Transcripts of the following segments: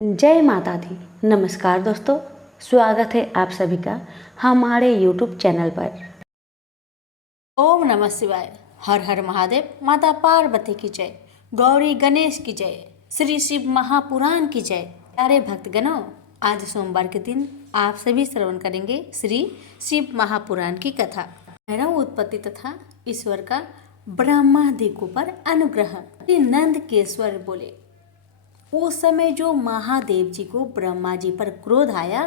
जय माता दी। नमस्कार दोस्तों, स्वागत है आप सभी का हमारे YouTube चैनल पर। ओम नमः शिवाय। हर हर महादेव। माता पार्वती की जय, गौरी गणेश की जय, श्री शिव महापुराण की जय। प्यारे भक्तगणों, आज सोमवार के दिन आप सभी श्रवण करेंगे श्री शिव महापुराण की कथा। भैरव उत्पत्ति तथा ईश्वर का ब्रह्मादि पर अनुग्रह। नंद केश्वर बोले, उस समय जो महादेव जी को ब्रह्मा जी पर क्रोध आया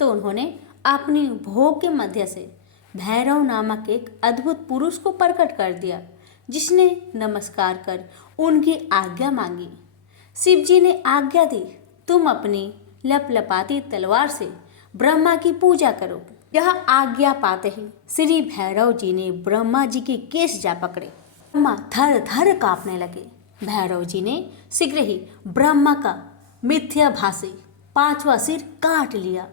तो उन्होंने अपनी भोग के मध्य से भैरव नामक एक अद्भुत पुरुष को प्रकट कर दिया, जिसने नमस्कार कर उनकी आज्ञा मांगी। शिव जी ने आज्ञा दी, तुम अपनी लपलपाती तलवार से ब्रह्मा की पूजा करो। यह आज्ञा पाते ही श्री भैरव जी ने ब्रह्मा जी के केश जा पकड़े। ब्रह्मा थर थर कांपने लगे। भैरव जी ने शीघ्र ही ब्रह्मा का मिथ्याभासी 5वां सिर काट लिया।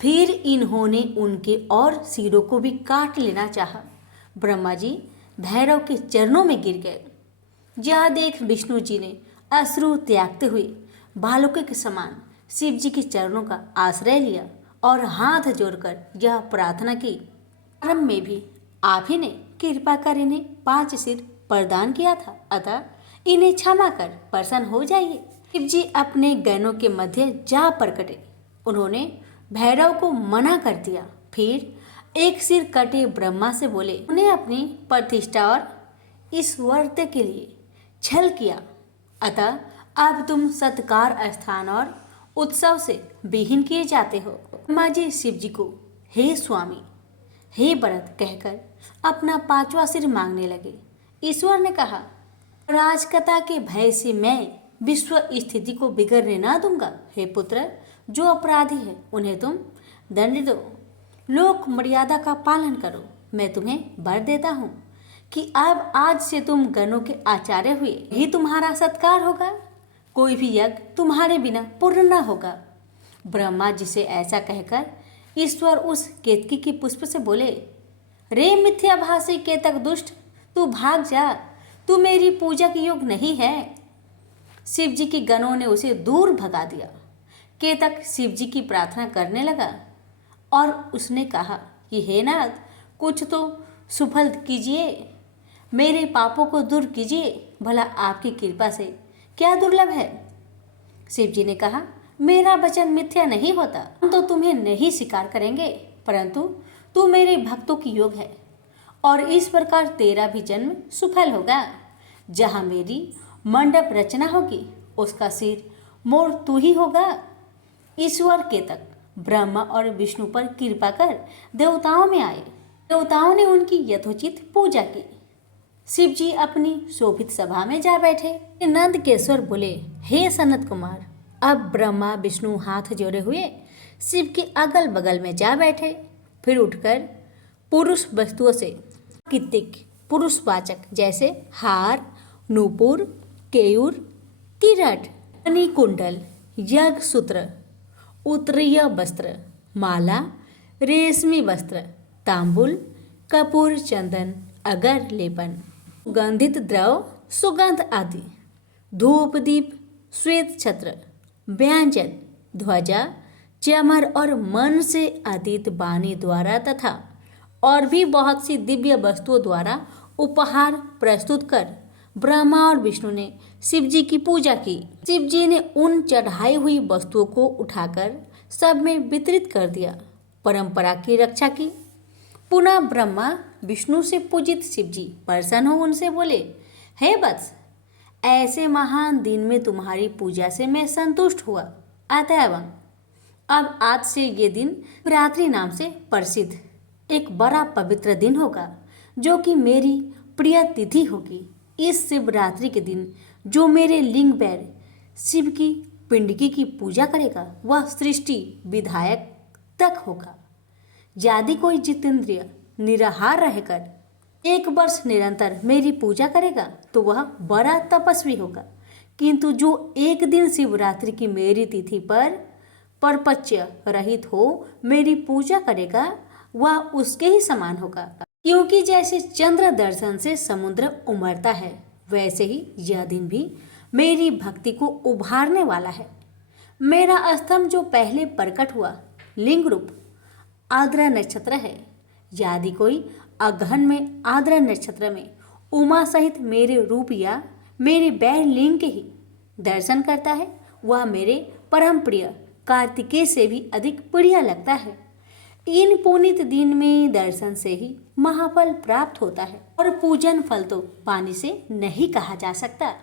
फिर इन्होंने उनके और सिरों को भी काट लेना चाहा। ब्रह्मा जी भैरव के चरणों में गिर गए। यह देख विष्णु जी ने अश्रु त्यागते हुए बालकों के समान शिव जी के चरणों का आश्रय लिया और हाथ जोड़कर यह प्रार्थना की, आरंभ में भी आप ही ने कृपा कर इन्हें 5 सिर प्रदान किया था, अतः इन्हें क्षमा कर प्रसन्न हो जाइए। शिव जी अपने गणों के मध्य जा प्रकटे। उन्होंने भैरव को मना कर दिया। फिर एक सिर कटे ब्रह्मा से बोले, उन्हें अपनी प्रतिष्ठा और ईश्वरत्व के लिए छल किया, अतः अब तुम सत्कार स्थान और उत्सव से विहीन किए जाते हो। ब्रह्मा जी शिव जी को हे स्वामी, हे भरत कहकर अपना 5वां सिर मांगने लगे। ईश्वर ने कहा, राजकथा के भय से मैं विश्व स्थिति को बिगड़ने ना दूंगा। हे पुत्र, जो अपराधी है उन्हें तुम दंड दो, लोक मर्यादा का पालन करो। मैं तुम्हें वर देता हूँ कि अब आज से तुम गणों के आचार्य हुए, ही तुम्हारा सत्कार होगा। कोई भी यज्ञ तुम्हारे बिना पूर्ण न होगा। ब्रह्मा जी से ऐसा कहकर ईश्वर उस केतकी के पुष्प से बोले, रे मिथ्याभासी केतक दुष्ट, तू भाग जा, तू मेरी पूजा के योग्य नहीं है। शिव जी के गणों ने उसे दूर भगा दिया। केतक शिव जी की प्रार्थना करने लगा और उसने कहा कि हे नाथ, कुछ तो सुफल कीजिए, मेरे पापों को दूर कीजिए, भला आपकी कृपा से क्या दुर्लभ है। शिव जी ने कहा, मेरा वचन मिथ्या नहीं होता। हम तो तुम्हें नहीं स्वीकार करेंगे, परंतु तू मेरे भक्तों की योग है और इस प्रकार तेरा भी जन्म सफल होगा। जहाँ मेरी मंडप रचना होगी उसका सिर मोर तू ही होगा। ईश्वर केतक ब्रह्मा और विष्णु पर कृपा कर देवताओं में आए। देवताओं ने उनकी यथोचित पूजा की। शिव जी अपनी शोभित सभा में जा बैठे। नंद केश्वर बोले, हे सनत कुमार, अब ब्रह्मा विष्णु हाथ जोड़े हुए शिव के अगल बगल में जा बैठे। फिर उठकर पुरुष वस्तुओं से कृतिक पुरुषवाचक जैसे हार, नूपुर, केयूर, तिरठ, मणिकुंडल, यज्ञ सूत्र, उत्तरीय वस्त्र, माला, रेशमी वस्त्र, तांबुल, कपूर, चंदन, अगर लेपन, सुगंधित द्रव, सुगंध आदि, धूप दीप, श्वेत छत्र, व्यंजन, ध्वजा, चमर और मन से अतीत वाणी द्वारा तथा और भी बहुत सी दिव्य वस्तुओं द्वारा उपहार प्रस्तुत कर ब्रह्मा और विष्णु ने शिव जी की पूजा की। शिव जी ने उन चढ़ाई हुई वस्तुओं को उठाकर सब में वितरित कर दिया, परंपरा की रक्षा की। पुनः ब्रह्मा विष्णु से पूजित शिव जी प्रसन्न हो उनसे बोले, हे वत्स, ऐसे महान दिन में तुम्हारी पूजा से मैं संतुष्ट हुआ, अतएव अब आज से ये दिन शिवरात्रि नाम से प्रसिद्ध एक बड़ा पवित्र दिन होगा, जो कि मेरी प्रिय तिथि होगी। इस शिवरात्रि के दिन जो मेरे लिंग बैर शिव की पिंडकी की पूजा करेगा वह सृष्टि विधायक तक होगा। यदि कोई जितेंद्रिय निराहार रहकर 1 वर्ष निरंतर मेरी पूजा करेगा तो वह बड़ा तपस्वी होगा, किंतु जो एक दिन शिवरात्रि की मेरी तिथि पर परपच्य रहित हो मेरी पूजा करेगा वह उसके ही समान होगा। क्योंकि जैसे चंद्र दर्शन से समुद्र उमड़ता है, वैसे ही यह दिन भी मेरी भक्ति को उभारने वाला है। मेरा स्तंभ जो पहले प्रकट हुआ लिंग रूप आद्रा नक्षत्र है। यदि कोई अगहन में आद्रा नक्षत्र में उमा सहित मेरे रूप या मेरे बैर लिंग के ही दर्शन करता है, वह मेरे परम प्रिय कार्तिकेय से भी अधिक प्रिय लगता है। इन पुनीत दिन में दर्शन से ही महाफल प्राप्त होता है और पूजन फल तो पानी से नहीं कहा जा सकता।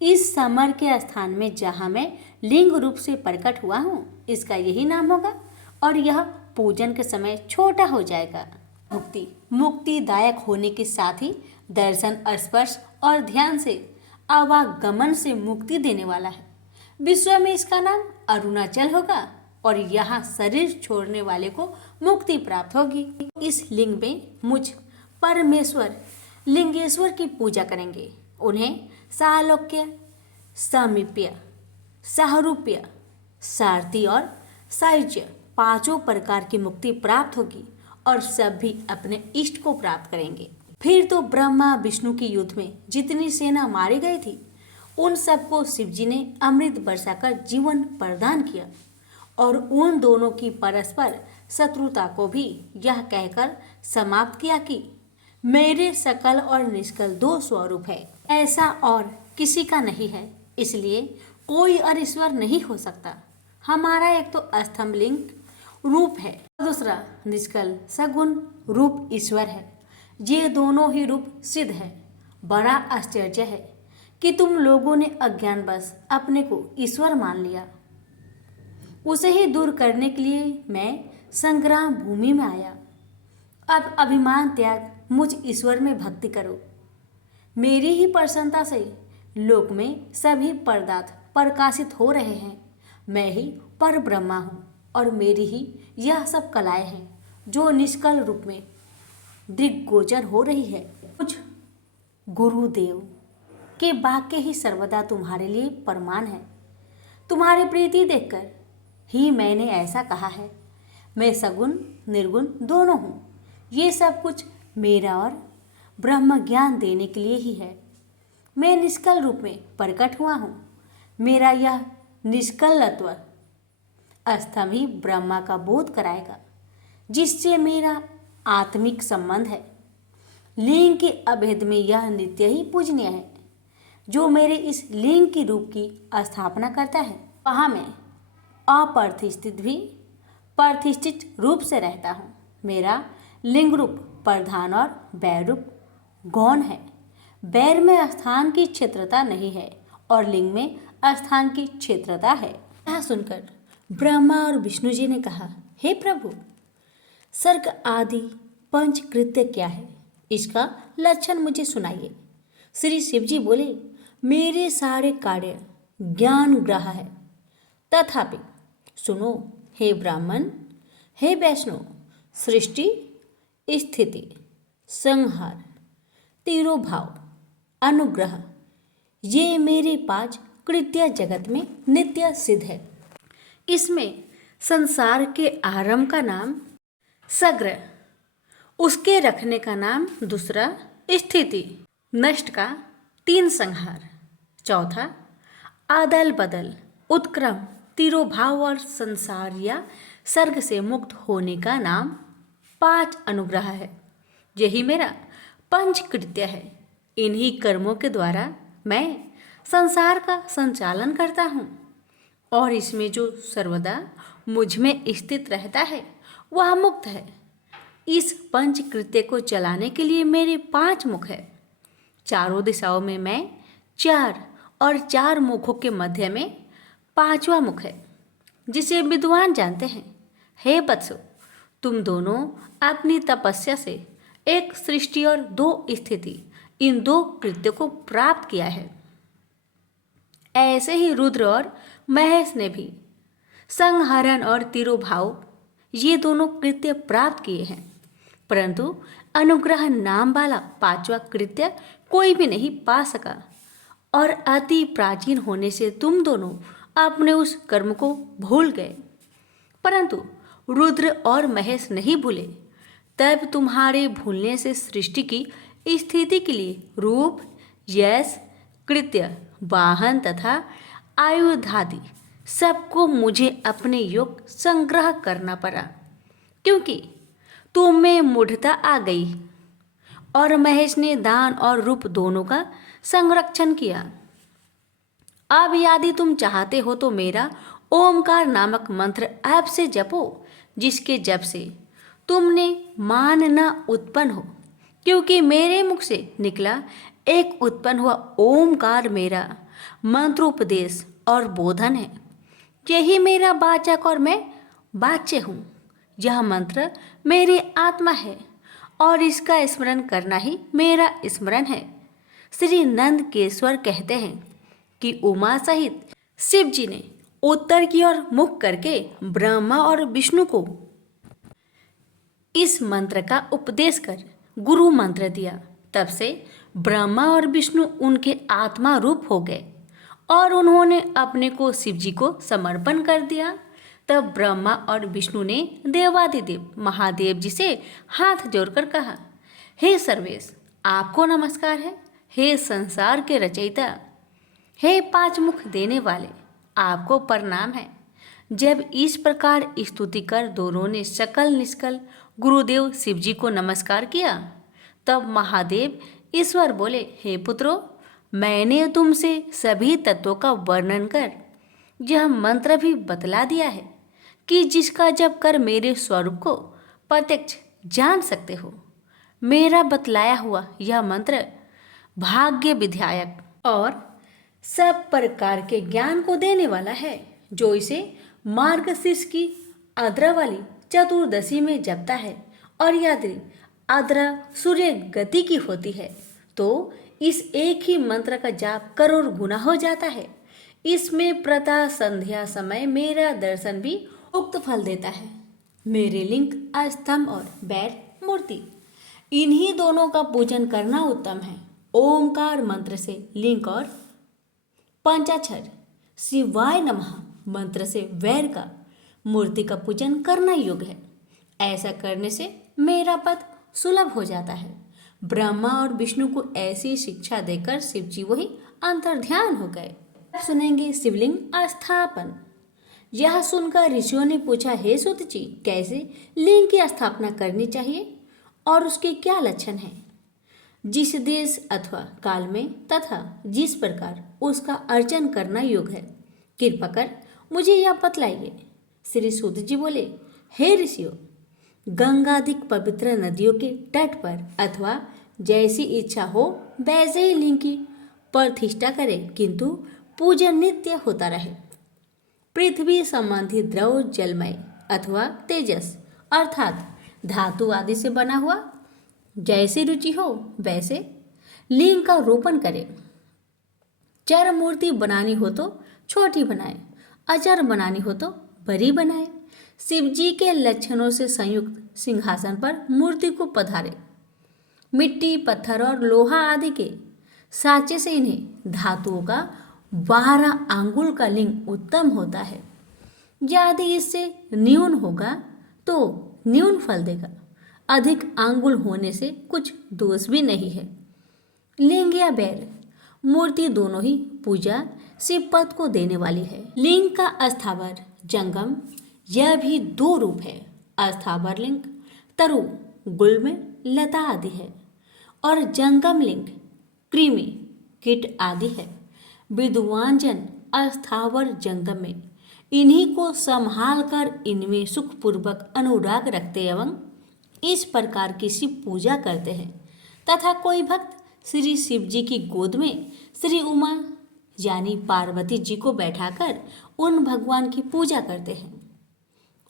इस समर के स्थान में जहाँ मैं लिंग रूप से प्रकट हुआ हूँ, इसका यही नाम होगा और यह पूजन के समय छोटा हो जाएगा। मुक्तिदायक होने के साथ ही दर्शन, स्पर्श और ध्यान से आवागमन से मुक्ति देने वाला है। विश्व में इसका नाम अरुणाचल होगा और यहाँ शरीर छोड़ने वाले को मुक्ति प्राप्त होगी। इस लिंग में मुझ परमेश्वर लिंगेश्वर की पूजा करेंगे। उन्हें सालोक्य, सामीप्य, सारूप्य, सारथी और सायुज्य पांचों प्रकार की मुक्ति प्राप्त होगी और सब भी अपने इष्ट को प्राप्त करेंगे। फिर तो ब्रह्मा विष्णु के युद्ध में जितनी सेना मारी गई थी, उन सबको शिवजी ने अमृत बरसाकर जीवन प्रदान किया और उन दोनों की परस्पर शत्रुता को भी यह कहकर समाप्त किया कि मेरे सकल और निष्कल दो स्वरूप है, ऐसा और किसी का नहीं है, इसलिए कोई और ईश्वर नहीं हो सकता। हमारा एक तो स्तंभ लिंग रूप है, दूसरा निष्कल सगुण रूप ईश्वर है। ये दोनों ही रूप सिद्ध है। बड़ा आश्चर्य है कि तुम लोगों ने अज्ञानवश अपने को ईश्वर मान लिया। उसे ही दूर करने के लिए मैं संग्राम भूमि में आया। अब अभिमान त्याग मुझ ईश्वर में भक्ति करो। मेरी ही प्रसन्नता से लोक में सभी पदार्थ प्रकाशित हो रहे हैं। मैं ही पर ब्रह्मा हूँ और मेरी ही यह सब कलाएं हैं जो निष्कल रूप में दृग्गोचर हो रही है। कुछ गुरुदेव के वाक्य ही सर्वदा तुम्हारे लिए प्रमाण है। तुम्हारी प्रीति देखकर ही मैंने ऐसा कहा है। मैं सगुण निर्गुण दोनों हूँ। ये सब कुछ मेरा और ब्रह्म ज्ञान देने के लिए ही है। मैं निष्कल रूप में प्रकट हुआ हूँ। मेरा यह निष्कलत्व स्तंभ ही ब्रह्मा का बोध कराएगा, जिससे मेरा आत्मिक संबंध है। लिंग के अभेद में यह नित्य ही पूजनीय है। जो मेरे इस लिंग की रूप की स्थापना करता है, वहाँ मैं अप्रतिष्ठित भी प्रतिष्ठित रूप से रहता हूँ। मेरा लिंग रूप प्रधान और बैर रूप गौण है। बैर में स्थान की क्षेत्रता नहीं है और लिंग में स्थान की क्षेत्रता है। यह सुनकर ब्रह्मा और विष्णु जी ने कहा, हे प्रभु, सर्ग आदि पंच कृत्य क्या है? इसका लक्षण मुझे सुनाइए। श्री शिव जी बोले, मेरे सारे कार्य ज्ञान ग्रह है। तथापि सुनो हे ब्राह्मण, हे वैष्णव, सृष्टि, स्थिति, संहार, तिरोभाव, अनुग्रह, ये मेरे पांच कृत्य जगत में नित्य सिद्ध है। इसमें संसार के आरंभ का नाम सग्र, उसके रखने का नाम दूसरा स्थिति, नष्ट का तीन संहार, चौथा आदल बदल, उत्क्रम, तिरोभाव और संसार या सर्ग से मुक्त होने का नाम पांच अनुग्रह है। यही मेरा पंचकृत्य है। इन्हीं कर्मों के द्वारा मैं संसार का संचालन करता हूँ और इसमें जो सर्वदा मुझ में स्थित रहता है वह मुक्त है। इस पंचकृत्य को चलाने के लिए मेरे पांच मुख है। चारों दिशाओं में मैं चार और चार मुखों के मध्य में पांचवा मुख है, जिसे विद्वान जानते हैं। हे वत्सो, तुम दोनों अपनी तपस्या से एक सृष्टि और दो स्थिति, इन दो कृत्यों को प्राप्त किया है। ऐसे ही रुद्र और महेश ने भी संहरण और तिरोभाव ये दोनों कृत्य प्राप्त किए हैं, परंतु अनुग्रह नाम वाला पांचवा कृत्य कोई भी नहीं पा सका और अति प्राचीन होने से तुम दोनों अपने उस कर्म को भूल गए। परंतु रुद्र और महेश नहीं भूले। तब तुम्हारे भूलने से सृष्टि की स्थिति के लिए रूप, यश, कृत्य, वाहन तथा आयुधादि सबको मुझे अपने योग संग्रह करना पड़ा, क्योंकि तुम में मूढ़ता आ गई और महेश ने दान और रूप दोनों का संरक्षण किया। अब यदि तुम चाहते हो तो मेरा ओमकार नामक मंत्र ऐप से जपो, जिसके जप से तुमने मान न उत्पन्न हो, क्योंकि मेरे मुख से निकला एक उत्पन्न हुआ ओमकार मेरा मंत्रोपदेश और बोधन है। यही मेरा वाचक और मैं वाच्य हूँ। यह मंत्र मेरी आत्मा है और इसका स्मरण करना ही मेरा स्मरण है। श्री नंद केश्वर कहते हैं कि उमा सहित शिव जी ने उत्तर की ओर मुख करके ब्रह्मा और विष्णु को इस मंत्र का उपदेश कर गुरु मंत्र दिया। तब से ब्रह्मा और विष्णु उनके आत्मा रूप हो गए और उन्होंने अपने को शिव जी को समर्पण कर दिया। तब ब्रह्मा और विष्णु ने देवादिदेव महादेव जी से हाथ जोड़कर कहा, हे सर्वेश, आपको नमस्कार है। हे संसार के रचयिता, हे पांच मुख देने वाले, आपको प्रणाम है। जब इस प्रकार स्तुति कर दोनों ने सकल निष्कल गुरुदेव शिव जी को नमस्कार किया, तब महादेव ईश्वर बोले, हे पुत्रों, मैंने तुमसे सभी तत्वों का वर्णन कर यह मंत्र भी बतला दिया है कि जिसका जप कर मेरे स्वरूप को प्रत्यक्ष जान सकते हो। मेरा बतलाया हुआ यह मंत्र भाग्य विधायक और सब प्रकार के ज्ञान को देने वाला है। जो इसे मार्गशीर्ष की आद्रा वाली चतुर्दशी में जपता है और यदि आद्रा सूर्य गति की होती है तो इस एक ही मंत्र का जाप करोड़ गुना हो जाता है। इसमें प्रातः संध्या समय मेरा दर्शन भी उक्त फल देता है। मेरे लिंग स्तंभ और बैर मूर्ति, इन्हीं दोनों का पूजन करना उत्तम है। ओमकार मंत्र से लिंग और पंचाक्षर शिवाय नमः मंत्र से वैर का मूर्ति का पूजन करना योग्य है। ऐसा करने से मेरा पद सुलभ हो जाता है। ब्रह्मा और विष्णु को ऐसी शिक्षा देकर शिव जी वही अंतर्ध्यान हो गए। अब सुनेंगे शिवलिंग स्थापन। यह सुनकर ऋषियों ने पूछा, हे सूत जी, कैसे लिंग की स्थापना करनी चाहिए और उसके क्या लक्षण हैं? जिस देश अथवा काल में तथा जिस प्रकार उसका अर्चन करना योग्य है, कृपा कर मुझे यह बतलाइए। श्री सूत जी बोले, हे ऋषियों, गंगाधिक पवित्र नदियों के तट पर अथवा जैसी इच्छा हो वैसे ही लिंग की प्रतिष्ठा करें, किंतु पूजन नित्य होता रहे। पृथ्वी संबंधी द्रव जलमय अथवा तेजस अर्थात धातु आदि से बना हुआ जैसी रुचि हो वैसे लिंग का रोपण करें। चर मूर्ति बनानी हो तो छोटी बनाए, अचर बनानी हो तो बड़ी बनाए। शिव जी के लक्षणों से संयुक्त सिंहासन पर मूर्ति को पधारे। मिट्टी, पत्थर और लोहा आदि के साँचे से इन्हें धातुओं का 12 आंगुल का लिंग उत्तम होता है। यदि इससे न्यून होगा तो न्यून फल देगा। अधिक आंगुल होने से कुछ दोष भी नहीं है। लिंग या बैर मूर्ति दोनों ही पूजा शिव पद को देने वाली है। लिंग का स्थावर जंगम, यह भी 2 रूप है। स्थावर लिंग तरु, गुल्म, लता आदि है और जंगम लिंग कृमि, कीट आदि है। विद्वान जन अस्थावर जंगम में इन्हीं को संभाल कर इनमें सुखपूर्वक अनुराग रखते एवं इस प्रकार की शिव पूजा करते हैं। तथा कोई भक्त श्री शिव जी की गोद में श्री उमा यानी पार्वती जी को बैठाकर उन भगवान की पूजा करते हैं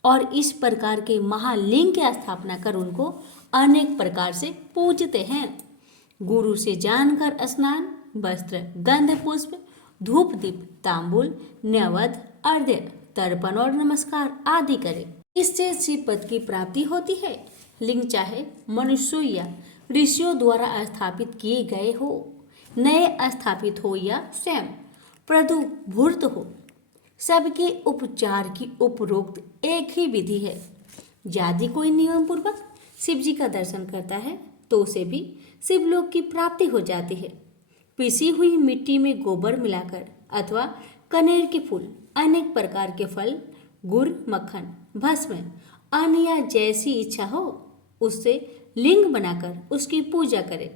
और इस प्रकार के महालिंग की स्थापना कर उनको अनेक प्रकार से पूजते हैं। गुरु से जानकर स्नान, वस्त्र, गंध, पुष्प, धूप, दीप, तांबूल, नैवेद्य, अर्घ्य, तर्पण और नमस्कार आदि करें। इससे शिव पद की प्राप्ति होती है। लिंग चाहे मनुष्यों या ऋषियों द्वारा स्थापित किए गए हो, नए स्थापित हो या स्वयं प्रदुभूत हो, सबके उपचार की उपरोक्त एक ही विधि है। यदि कोई नियम पूर्वक शिव जी का दर्शन करता है तो उसे भी शिवलोक की प्राप्ति हो जाती है। पिसी हुई मिट्टी में गोबर मिलाकर अथवा कनेर के फूल अनेक प्रकार के फल, गुड़, मक्खन, भस्म, अन्न या जैसी इच्छा हो उससे लिंग बनाकर उसकी पूजा करें।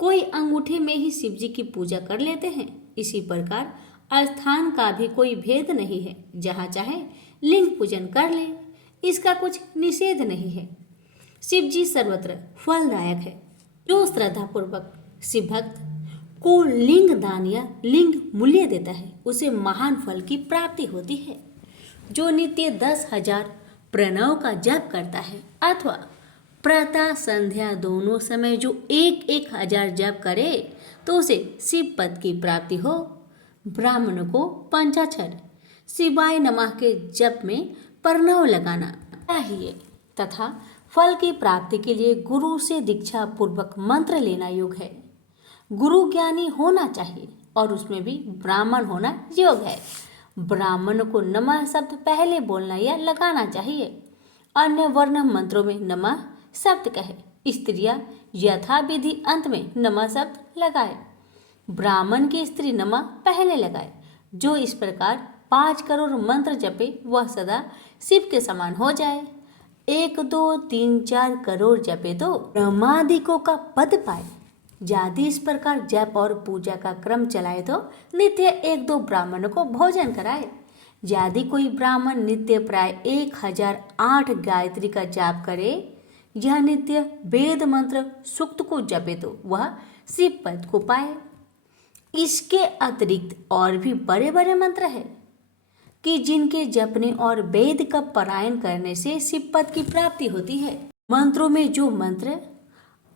कोई अंगूठे में ही शिव जी की पूजा कर लेते हैं। इसी प्रकार स्थान का भी कोई भेद नहीं है, जहाँ चाहे लिंग पूजन कर ले, इसका कुछ निषेध नहीं है। शिव जी सर्वत्र फलदायक है। जो श्रद्धापूर्वक शिव भक्त को लिंग दान या लिंग मूल्य देता है उसे महान फल की प्राप्ति होती है। जो नित्य 10,000 प्रणव का जप करता है अथवा प्रातः संध्या दोनों समय जो 1,000 जप करे तो उसे शिव पद की प्राप्ति हो। ब्राह्मण को पंचाक्षर शिवाय नमः के जप में प्रणव लगाना चाहिए तथा फल की प्राप्ति के लिए गुरु से दीक्षा पूर्वक मंत्र लेना योग है। गुरु ज्ञानी होना चाहिए और उसमें भी ब्राह्मण होना योग है। ब्राह्मण को नमः शब्द पहले बोलना या लगाना चाहिए। अन्य वर्ण मंत्रों में नमः शब्द कहे। स्त्रियां यथा विधि अंत में नमः शब्द लगाए। ब्राह्मण की स्त्री नमः पहले लगाए। जो इस प्रकार 5 करोड़ मंत्र जपे वह सदा शिव के समान हो जाए। 1, 2, 3, 4 करोड़ जपे तो ब्रह्मादिकों का पद पाए। यदि इस प्रकार जप और पूजा का क्रम चलाए तो नित्य 1-2 ब्राह्मणों को भोजन कराए। यदि कोई ब्राह्मण नित्य प्राय 1008 गायत्री का जाप करे, यह नित्य वेद मंत्र सूक्त को जपे तो वह शिव पद को पाए। इसके अतिरिक्त और भी बड़े बड़े मंत्र हैं कि जिनके जपने और वेद का पारायण करने से शिव पद की प्राप्ति होती है। मंत्रों में जो मंत्र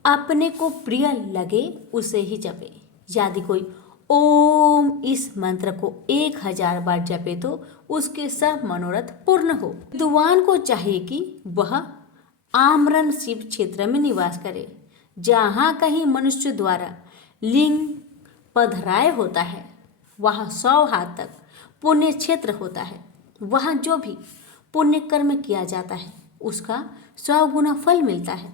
अपने को प्रिय लगे उसे ही जपे। यदि कोई ओम इस मंत्र को 1000 बार जपे तो उसके सब मनोरथ पूर्ण हो। विद्वान को चाहिए कि वह आमरण शिव क्षेत्र में निवास करे। जहाँ कहीं मनुष्य द्वारा लिंग पधराय होता है वहाँ 100 हाथ तक पुण्य क्षेत्र होता है। वहाँ जो भी पुण्य कर्म किया जाता है उसका 100 गुना फल मिलता है।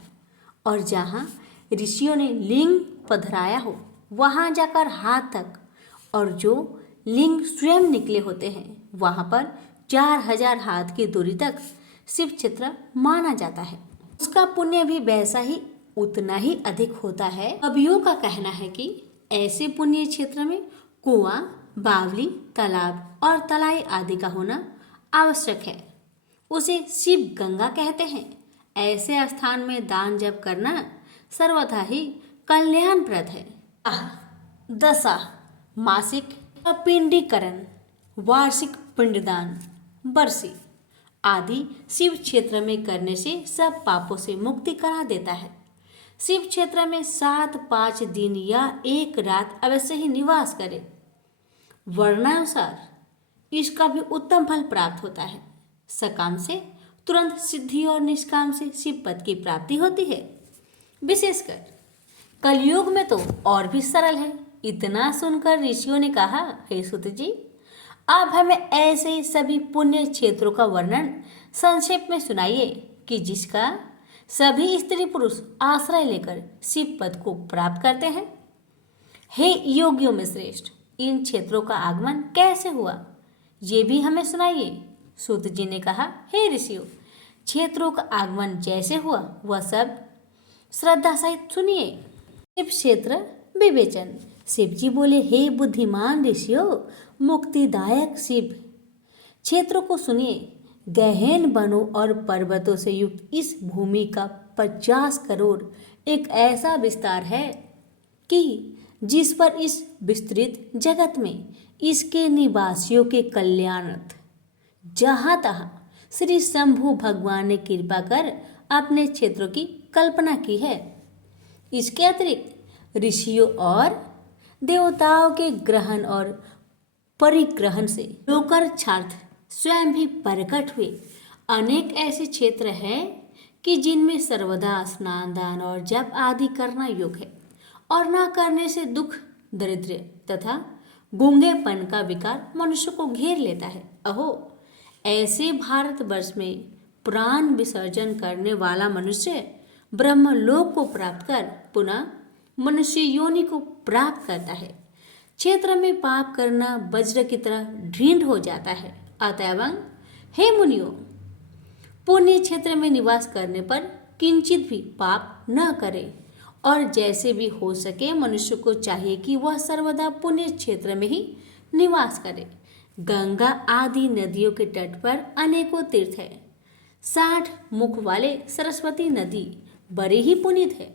और जहाँ ऋषियों ने लिंग पधराया हो वहाँ जाकर हाथ तक और जो लिंग स्वयं निकले होते हैं वहाँ पर 4000 हाथ की दूरी तक शिव क्षेत्र माना जाता है। उसका पुण्य भी वैसा ही उतना ही अधिक होता है। कवियों का कहना है कि ऐसे पुण्य क्षेत्र में कुआं, बावली, तालाब और तलाई आदि का होना आवश्यक है। उसे शिव गंगा कहते हैं। ऐसे स्थान में दान जप करना सर्वथा ही कल्याणप्रद है। दशा मासिक पिंडीकरण, वार्षिक पिंडदान, बरसी आदि शिव क्षेत्र में करने से सब पापों से मुक्ति करा देता है। शिव क्षेत्र में 7-5 दिन या 1 रात अवश्य ही निवास करे। वर्णानुसार इसका भी उत्तम फल प्राप्त होता है। सकाम से तुरंत सिद्धि और निष्काम से शिव पद की प्राप्ति होती है। विशेषकर कलयुग में तो और भी सरल है। इतना सुनकर ऋषियों ने कहा, हे सुत जी, आप हमें ऐसे ही सभी पुण्य क्षेत्रों का वर्णन संक्षेप में सुनाइए कि जिसका सभी स्त्री पुरुष आश्रय लेकर शिव पद को प्राप्त करते हैं। हे योगियों में श्रेष्ठ, इन क्षेत्रों का आगमन कैसे हुआ ये भी हमें सुनाइए। सूत जी ने कहा, हे ऋषियों, क्षेत्रों का आगमन जैसे हुआ वह सब श्रद्धा सहित सुनिए। शिव क्षेत्र विवेचन। शिव जी बोले, हे बुद्धिमान ऋषियों, मुक्तिदायक शिव क्षेत्रों को सुनिए। गहन वनों और पर्वतों से युक्त इस भूमि का 50 करोड़ एक ऐसा विस्तार है कि जिस पर इस विस्तृत जगत में इसके निवासियों के कल्याणार्थ जहाँ तहाँ श्री शंभु भगवान ने कृपा कर अपने क्षेत्रों की कल्पना की है। इसके अतिरिक्त ऋषियों और देवताओं के ग्रहण और परिग्रहण से लोकार्थ स्वयं भी प्रकट हुए अनेक ऐसे क्षेत्र हैं कि जिनमें सर्वदा स्नान, दान और जप आदि करना योग है और न करने से दुख, दरिद्र तथा गूंगेपन का विकार मनुष्य को घेर लेता है। अहो, ऐसे भारतवर्ष में प्राण विसर्जन करने वाला मनुष्य ब्रह्मलोक को प्राप्त कर पुनः मनुष्य योनि को प्राप्त करता है। क्षेत्र में पाप करना वज्र की तरह दृढ़ हो जाता है। अतएव हे मुनियों, पुण्य क्षेत्र में निवास करने पर किंचित भी पाप न करे, और जैसे भी हो सके मनुष्य को चाहिए कि वह सर्वदा पुण्य क्षेत्र में ही निवास करे। गंगा आदि नदियों के तट पर अनेकों तीर्थ है। 60 मुख वाले सरस्वती नदी बड़े ही पुनीत है।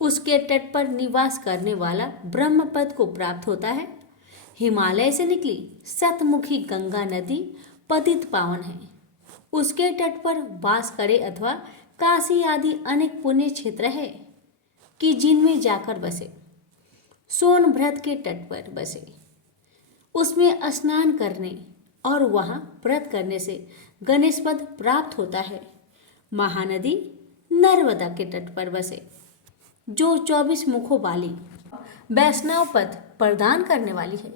उसके तट पर निवास करने वाला ब्रह्म पद को प्राप्त होता है। हिमालय से निकली सतमुखी गंगा नदी पतित पावन है। उसके तट पर वास करे अथवा काशी आदि अनेक पुण्य क्षेत्र है कि जिनमें जाकर बसे। सोनभ्रत के तट पर बसे, उसमें स्नान करने और वहाँ व्रत करने से गणेश पद प्राप्त होता है। महानदी नर्मदा के तट पर बसे, जो 24 मुखों वाली वैष्णव पद प्रदान करने वाली है।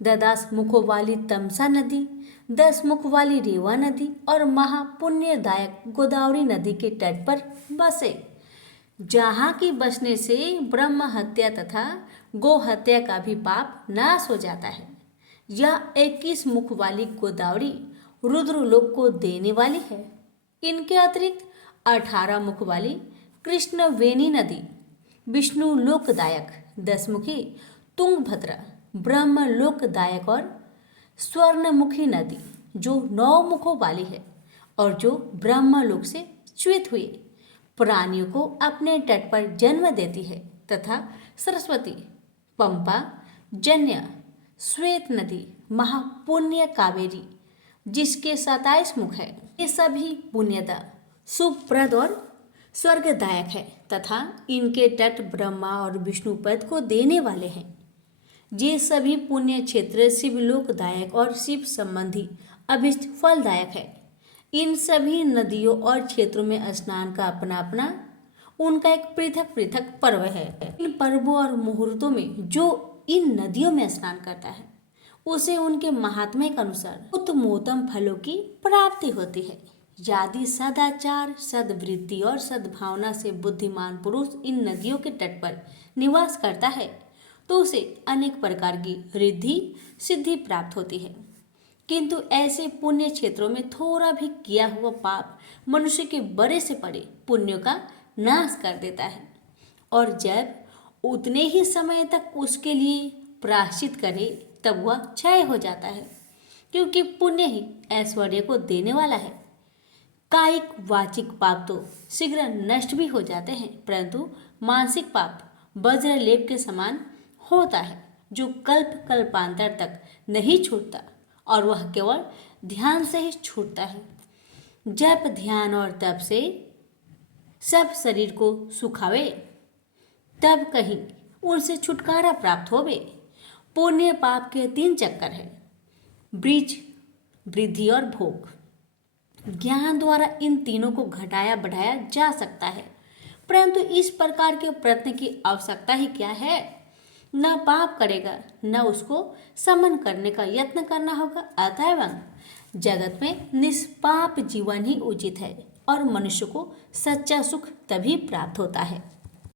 10 मुखों वाली तमसा नदी, 10 मुख वाली रेवा नदी और महापुण्यदायक गोदावरी नदी के तट पर बसे, जहाँ की बसने से ब्रह्म हत्या तथा गो हत्या का भी पाप नाश हो जाता है। यह 21 मुख वाली गोदावरी रुद्रलोक को देने वाली है। इनके अतिरिक्त 18 मुख वाली कृष्णवेणी नदी विष्णु लोकदायक, 10 मुखी तुंगभद्रा ब्रह्म लोकदायक और स्वर्णमुखी नदी जो 9 मुखों वाली है और जो ब्रह्मलोक से च्युत हुए प्राणियों को अपने तट पर जन्म देती है, तथा सरस्वती, पंपा, जन्य, श्वेत नदी, महापुण्य कावेरी जिसके 27 मुख है। ये सभी पुण्यदा शुभप्रद और स्वर्गदायक है तथा इनके तट ब्रह्मा और विष्णु पद को देने वाले हैं। ये सभी पुण्य क्षेत्र शिवलोकदायक और शिव संबंधी अभिष्ट फलदायक है। इन सभी नदियों और क्षेत्रों में स्नान का अपना अपना उनका एक पृथक पृथक पर्व है। इन पर्वों और मुहूर्तों में जो इन नदियों में स्नान करता है उसे उनके महात्म्य के अनुसार उत्तमोत्तम फलों की प्राप्ति होती है। यदि सदाचार, सद्वृत्ति और सद्भावना से बुद्धिमान पुरुष इन नदियों के तट पर निवास करता है तो उसे अनेक प्रकार की रिद्धि सिद्धि प्राप्त होती है। किंतु ऐसे पुण्य क्षेत्रों में थोड़ा भी किया हुआ पाप मनुष्य के बड़े से बड़े पुण्यों का नाश कर देता है, और जब उतने ही समय तक उसके लिए प्रायश्चित करे तब वह क्षय हो जाता है, क्योंकि पुण्य ही ऐश्वर्य को देने वाला है। कायिक वाचिक पाप तो शीघ्र नष्ट भी हो जाते हैं, परंतु मानसिक पाप वज्र लेप के समान होता है, जो कल्प कल्पांतर तक नहीं छूटता, और वह केवल ध्यान से ही छूटता है। जप, ध्यान और तप से सब शरीर को सुखावे, तब कहीं उनसे छुटकारा प्राप्त होवे। पुण्य पाप के 3 चक्कर है, बीज, वृद्धि और भोग। ज्ञान द्वारा इन तीनों को घटाया बढ़ाया जा सकता है, परंतु इस प्रकार के प्रयत्न की आवश्यकता ही क्या है। न पाप करेगा न उसको समन करने का यत्न करना होगा। अतएव जगत में निष्पाप जीवन ही उचित है और मनुष्य को सच्चा सुख तभी प्राप्त होता है।